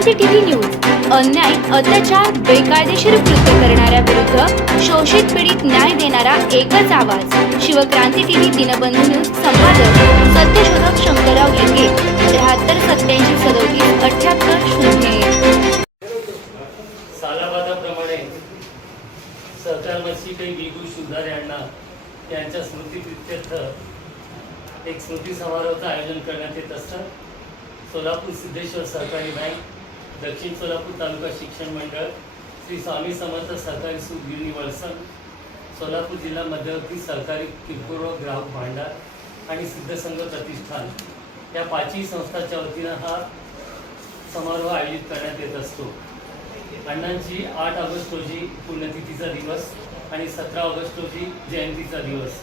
Shivkranti TV news अन्याय, अत्याचार, बेकायदेशीर कृत्य करणाऱ्या विरुद्ध शोषित पीडित न्याय देणारा एकच आवाज. Shivkranti TV Dinbandhu news. संपादक सत्यशोधक शंकरराव लिंगे. 73 87 78 0. सालाबादाप्रमाणे सहकारमर्षी काही विगू सुधार यांना त्यांच्या स्मृतिप्रित्यर्थ एक स्मृती समारोहाचं आयोजन करण्यात येत असतं. सोलापूर सिद्धेश्वर सहकारी बँक, दक्षिण सोलापूर तालुका शिक्षण मंडळ, श्री स्वामी समर्थ सहकारी सूत गिरणी वळसंग, सोलापूर जिल्हा मध्यवर्ती सहकारी किरकोळ व ग्राहक भांडार आणि सिद्धसंघ प्रतिष्ठान या पाचही संस्थांच्या वतीनं हा समारोह आयोजित करण्यात येत असतो. अण्णांची 8 ऑगस्ट रोजी पुण्यतिथीचा दिवस आणि 17 ऑगस्ट रोजी जयंतीचा दिवस.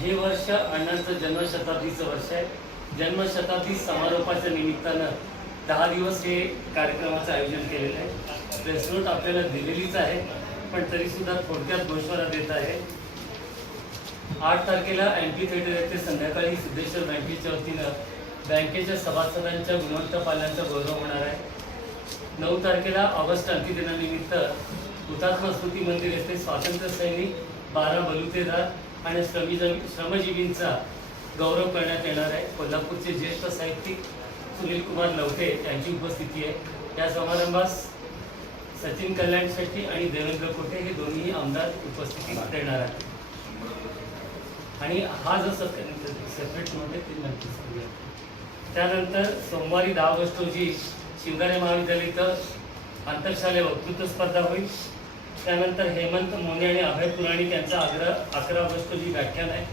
हे वर्ष अण्णांचं जन्मशताब्दीचं वर्ष आहे. जन्मशताब्दी समारोपाच्या निमित्तानं 10 दिवस हे कार्यक्रमाचं आयोजन केलेलं आहे. प्रेस नोट आपल्याला दिलेलीच आहे, पण तरीसुद्धा थोडक्यात घोषणा देत आहे. 8 तारखेला एम्पी थिएटर येथे संध्याकाळी सिद्धेश्वर बँकेच्या वतीनं बँकेच्या सभासदांच्या गुणवंत पाल्यांचा गौरव होणार आहे. 9 तारखेला ऑगस्ट क्रांतिदिनानिमित्त हुतात्मा स्मृती मंदिर येथे स्वातंत्र्य सैनिक, 12 बलुतेदार आणि श्रमजीवींचा गौरव करण्यात येणार आहे. कोल्हापूरचे ज्येष्ठ साहित्यिक सुनील कुमार लवटे यांची उपस्थिती आहे. या समारंभास सचिन कल्याण शेट्टी आणि देवेंद्र कोटे हे दोन्ही आमदार उपस्थिती देणार आहेत. आणि हा जो सेपरेट नोट आहे ते नक्की सांगूया. त्यानंतर सोमवारी 10 ऑगस्ट रोजी शिवगारे महाविद्यालय इथं आंतरशालेय वक्तृत्व स्पर्धा होईल. त्यानंतर हेमंत मोने आणि अभय पुराणिक यांचा 11 ऑगस्ट रोजी व्याख्यान आहे.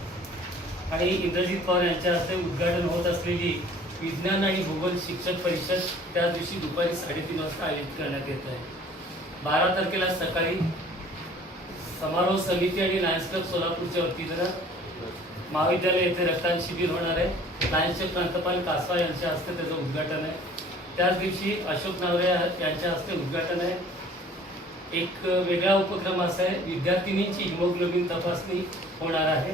आणि इंद्रजित पवार यांच्या हस्ते उद्घाटन होत असलेली विज्ञान आणि भूगोल शिक्षक परिषद त्या दिवशी दुपारी 3:30 वाजता आयोजित करण्यात येत आहे. 12 तारखेला सकाळी समारोह समिती आणि लायन्स क्लब सोलापूरच्या वतीनं महाविद्यालय येथे रक्तदान शिबिर होणार आहे. लायन्सचे प्रांतपाल कासवा यांच्या हस्ते त्याचं उद्घाटन आहे. त्याच दिवशी अशोक नावरे यांच्या हस्ते उद्घाटन आहे. एक वेगळा उपक्रम असा आहे, विद्यार्थिनींची हिमोग्लोबिन तपासणी होणार आहे.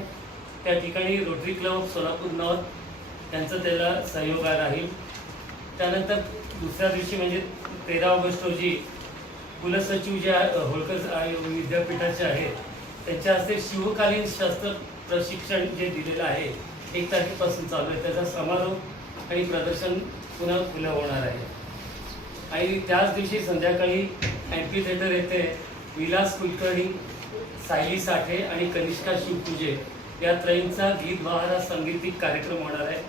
त्या ठिकाणी rotary club of Solapur north यांचं त्याला सहयोग राहील. त्यानंतर दुसऱ्या दिवशी म्हणजे 13 ऑगस्ट रोजी कुलसचिव जे होळकर विद्यापीठाचे आहेत त्यांच्या हस्ते शिवकालीन शस्त्र प्रशिक्षण जे दिलेलं आहे 1 तारखेपासून चालू आहे, त्याचा समारोप आणि प्रदर्शन पुन्हा खुलं होणार आहे. आणि त्याच दिवशी संध्याकाळी एम्पी थिएटर येथे विलास कुलकर्णी, सायली साठे आणि कनिष्का शिवपूजे या त्रयींचा गीत बहारा संगीतिक कार्यक्रम होणार आहे.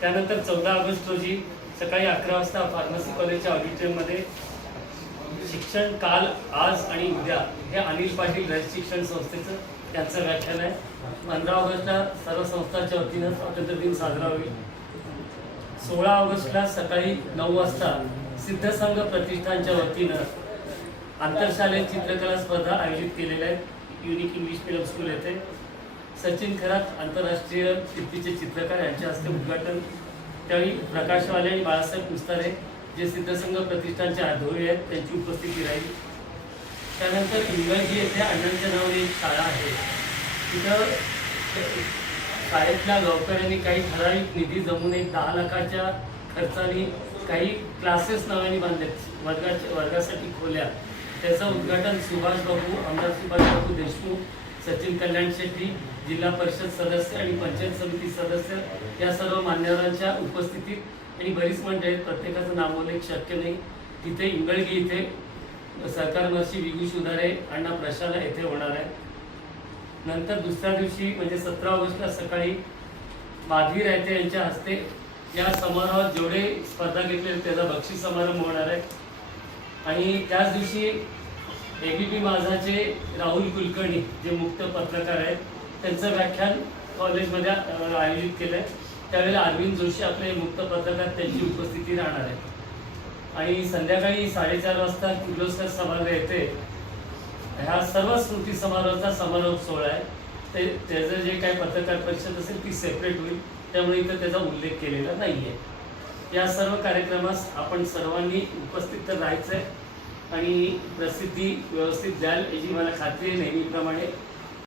त्यानंतर 14 ऑगस्ट रोजी सकाळी 11 वाजता फार्मसी कॉलेजच्या ऑडिटोरियममध्ये शिक्षण काल, आज आणि उद्या हे अनिल पाटील रयत शिक्षण संस्थेचं त्यांचं व्याख्यान आहे. 15 ऑगस्टला सर्व संस्थांच्या वतीनं स्वातंत्र्य दिन साजरा होईल. 16 ऑगस्टला सकाळी 9 वाजता सिद्धसंघ प्रतिष्ठानच्या वतीनं आंतरशालेय चित्रकला स्पर्धा आयोजित केलेल्या आहेत. युनिक इंग्लिश मिडियम स्कूल येथे सचिन खरात आंतरराष्ट्रीय कीर्तीचे चित्रकार यांच्या हस्ते उद्घाटन. त्यावेळी प्रकाश वाले आणि बाळासाहेब पुस्तारे जे सिद्धसंघ प्रतिष्ठानचे अध्वर्य आहेत त्यांची उपस्थिती राहील. त्यानंतर इंग्रजी येथे अण्णांच्या नावाने एक शाळा आहे. तिथं शाळेतल्या गावकऱ्यांनी काही ठराविक निधी जमून एक 10 लाखाच्या खर्चाने काही क्लासेस नव्याने बांधलेत, वर्गासाठी खोल्या. त्याचं उद्घाटन आमदार सुभाष बाबू देशमुख, सचिन कल्याण शेट्टी, जिल्हा परिषद सदस्य आणि पंचायत समिती सदस्य या सर्व मान्यवरांच्या उपस्थितीत आणि बरीच मंडळी आहेत, प्रत्येकाचं नामोल्लेख शक्य नाही. तिथे इंगळगी इथे सहकारमर्षी विगू सुधारे अण्णा प्रशाला येथे होणार आहे. नंतर दुसऱ्या दिवशी म्हणजे 17 ऑगस्टला सकाळी माधवी रायते यांच्या हस्ते या समारोहात जेवढे स्पर्धा घेतले त्याचा बक्षीस समारंभ होणार आहे. आणि त्याच दिवशी ABP माझाचे राहुल कुलकर्णी जे मुक्त पत्रकार आहेत त्यांचं व्याख्यान कॉलेजमध्ये आयोजित केलं आहे. त्यावेळेला अरविंद जोशी आपले मुक्त पत्रकार त्यांची उपस्थिती राहणार आहे. आणि संध्याकाळी 4:30 वाजता किर्लोस्कर सभागृह येथे ह्या सर्व स्मृती समारोहाचा समारोप सोहळा आहे. त्याचं जे काही पत्रकार परिषद असेल ती सेपरेट होईल, त्यामुळे इथं त्याचा उल्लेख केलेला नाही आहे. या सर्व कार्यक्रमास आपण सर्वांनी उपस्थित तर राहायचं आहे आणि प्रसिद्धी व्यवस्थित द्याल याची मला खात्री आहे. नेहमीप्रमाणे